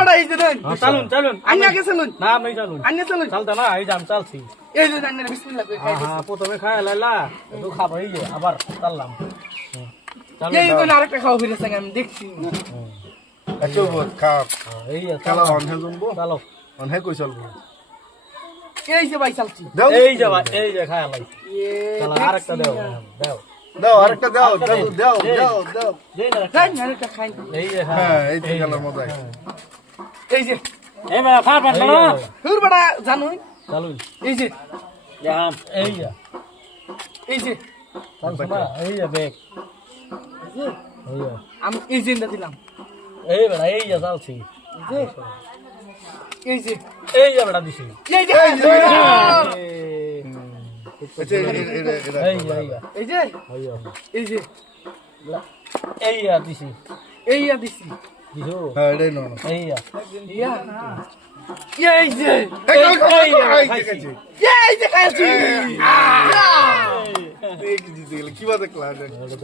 বড় এই যে দেন চালুন চালুন আন্না কে চালুন না আমি চালুন আন্না চালুন চালতা না এই যে আমি চালছি এই যে আন্না বিসমিল্লাহ করে খাই হ্যাঁ প্রথমে খায় লাইলা একটু খাবো এই যে আবার চাললাম চালুন এই কোন আরেকটা খাও ফিরে সঙ্গে আমি দেখছি একটু খাপ এই যে খেলা অনহে জমবো চালো অনহে কই চলবো এই যে ভাই চালছি দাও এই যে ভাই এই যে খায় লাই চালা আরেকটা দাও দাও দাও আরেকটা দাও দাও দাও দাও দাও দেই না খাই আরেকটা খাই এই যে হ্যাঁ এই তো গেল মজা এই যে এই ভাই খা পান না হুর বড় জানোই চালুন এই যে জাম এই যে এই যে চালছ না এই যে বেক এই যে আমি এই যে দিলাম এই বেড়া এই যে চালছি এই যে এই যে বেড়া দিছি এই যে এই যে এই যে এই যে এই যে এই যে দিছি এই দিছি দিছো হ্যাঁ এটাই নো এই যে ইয়া এই যে এই এই যে খাইছি কি বাদ দেখলা